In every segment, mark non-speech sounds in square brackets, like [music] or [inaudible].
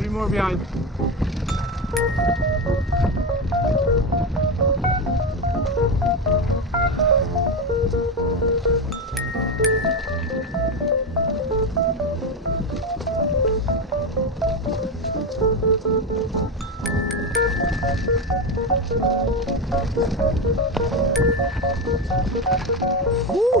Three more behind. Oh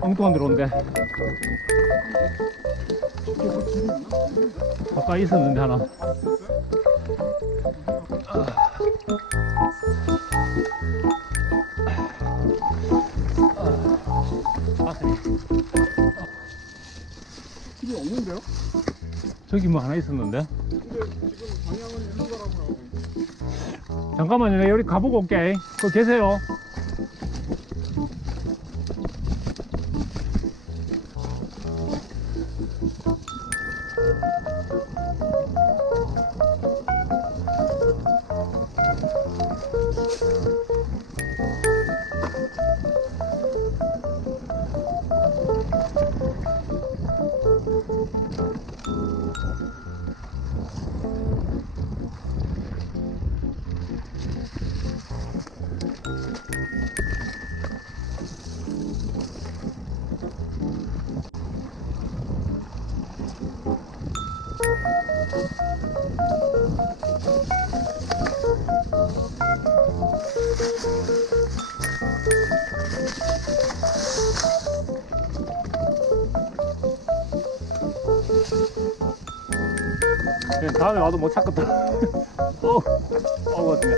엉뚱한 들어온대. 가까이 있었는데 하나. 길이 없는데요? 저기 뭐 하나 있었는데? 근데 지금 방향은 일로 가라고 하고. 잠깐만요. 여기 가보고 올게. 거기 계세요. 다음에 와도 못 찾겠다. [laughs] 어, 어, 어떡해.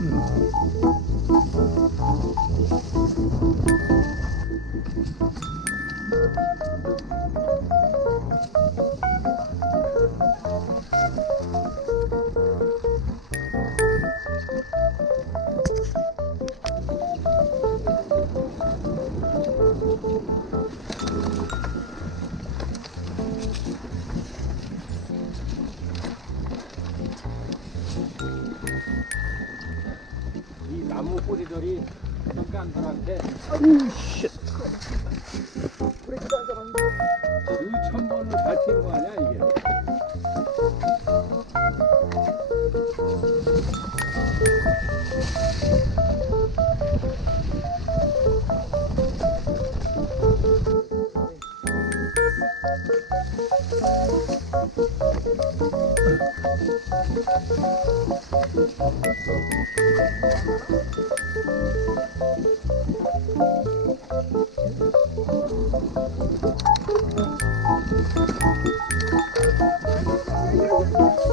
이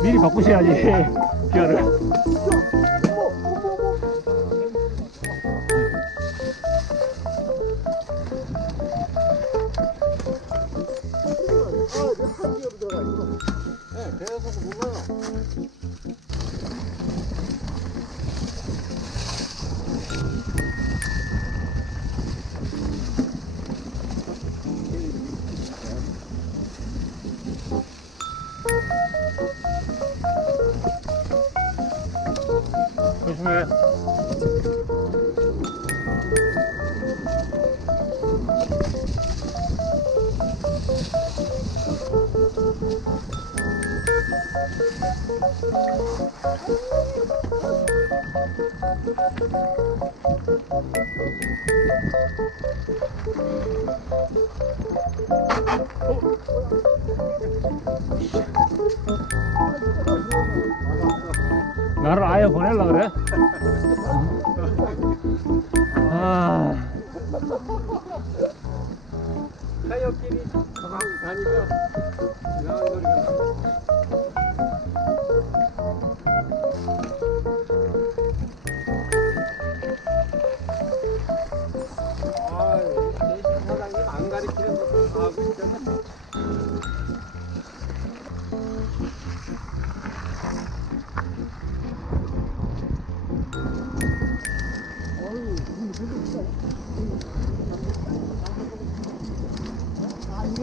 미리 바꾸셔야지. [laughs] 나를 아예 보낼라 그래? 아 타이어끼리 가만히 다니면 이상한 소리가 나.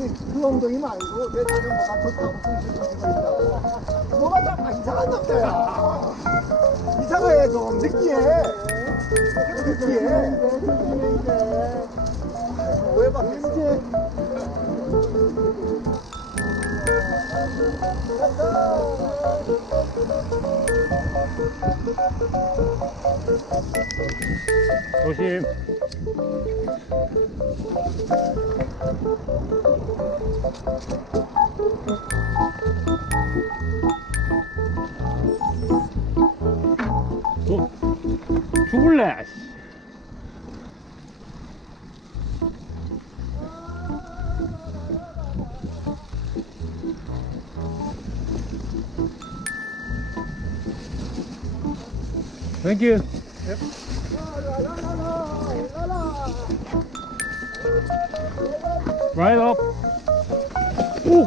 아니 그 엉덩이 말고 내 자전거가 좋다고 승질거리고 있다고. 너가 참 이상한 남자야 이상해 좀 느끼해. 느끼해. 왜 바뀌었어 조심 땡큐 Right up. 오!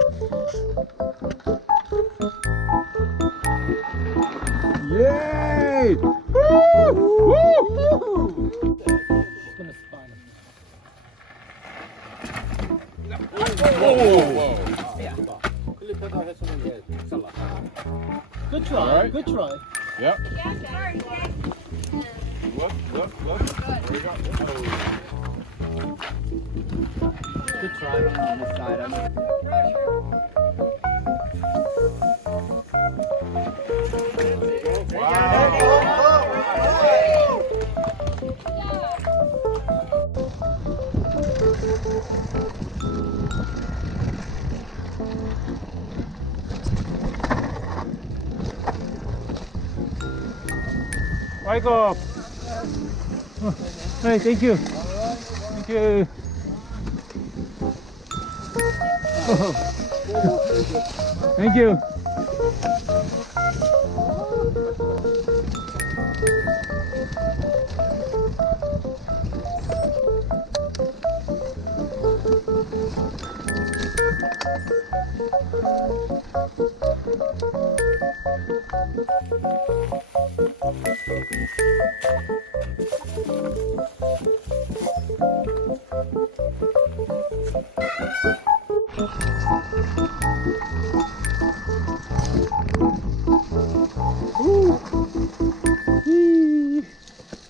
아이고. 네, 땡큐. 땡큐. 땡큐. Thank you.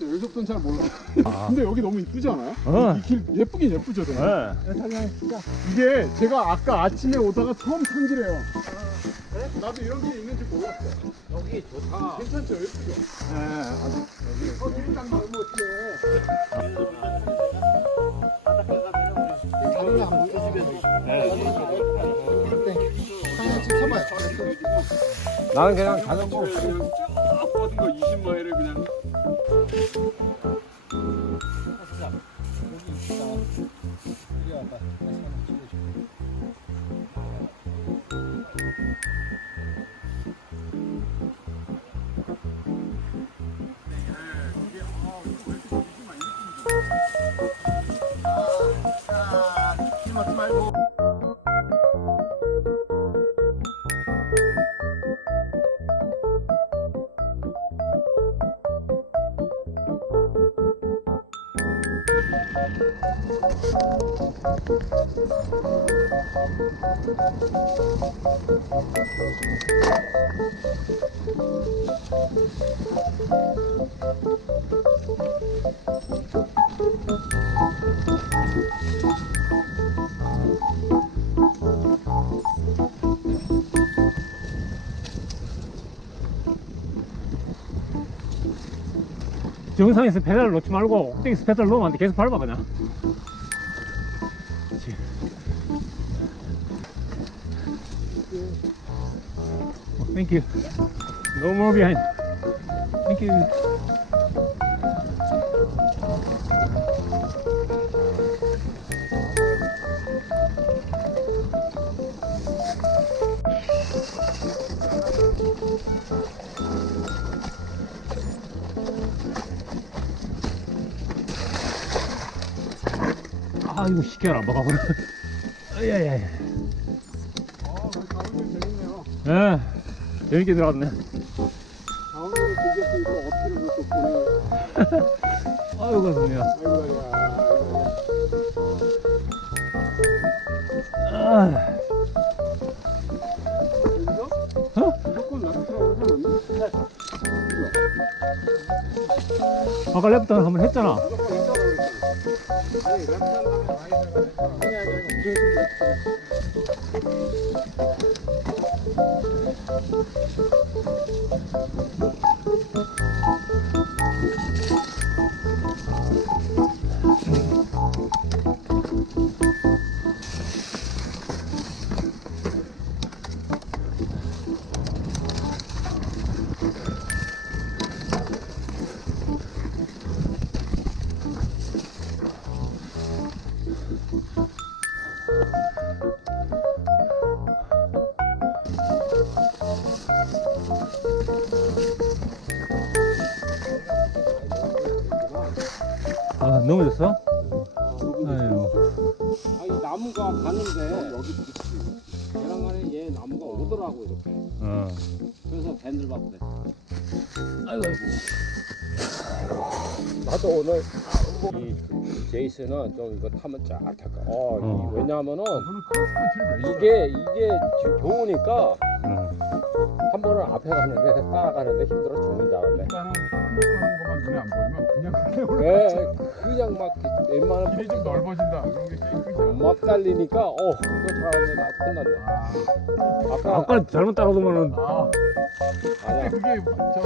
여기서부터는 잘 몰라. 아. [laughs] 근데 여기 너무 이쁘지 않아요? 어. 이길 예쁘긴 예쁘죠, 되게. 네. 이게 제가 아까 아침에 오다가 처음 산길이에요. 나도 이런 길이 있는지 몰랐어. 여기 좋다. 괜찮죠, 예쁘죠? 네, 아주. 어, 길이 딱 나오면 어떡해. 나는 그냥 자전거 그냥 쭉 뻗은 거 20마일을 그냥. 하지 말고. 정상에서 페달을 놓지 말고 꼭대기에서 페달을 놓으면 안 돼. 계속 밟아 그냥. 그렇지. 어, Thank you. No more you. 아 이거 시켜라 먹어버려. 야야야. 아, 가운데 재밌네요. 예. 재밌게 들어갔네. 가운데로 들렸으니까 어필을 또 보내요. 아이고 감사합니다. 아이고, 야, 아, 여기서? 어? 아까 랩부터 한번 했잖아. 아니, 밴들 바꾸래. 아이고 아이고. 나도 오늘 이 제이슨은 좀 이거 타면 쫙 탈까. 어, 이 어. 왜냐하면은 크로스컨트리를 이게 이게 지금 좋으니까 어. 한 번은 앞에 가는데 따라가는데 힘들어 죽는 줄 알았 네. 것만 눈에 안 보이면 그냥 그게 올라. 왜 그냥 막 웬만한 길이 좀 넓어진다. 그런 게 제일 크죠. 막 달리니까 어 그거 잘하는데 나 끝났네. 아까 아까 잘못 따라오면은 아, 아니야 그게 저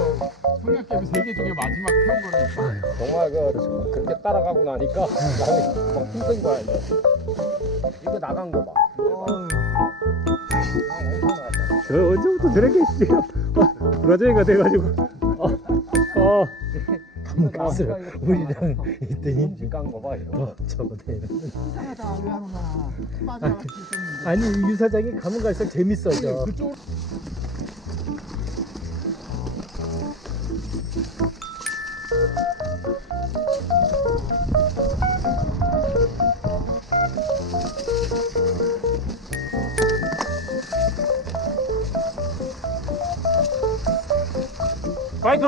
성약개비 세개 중에 마지막 태운 거니까. 정말 그 그렇게 따라가고 나니까 나는 막 힘든 거야 이제. 이거 나간 거 봐. 아, 엄청 나갔다. 저 언제부터 저렇게 씨 브라자이가 돼가지고 어, 어. 깎은 것을 우리랑 있더니 깐거 봐 이거. 어, 저번에 이상하다 왜 하는가 맞아 아, 아니 유사장이 가면 갈수록 재밌어져 그쪽. 파이크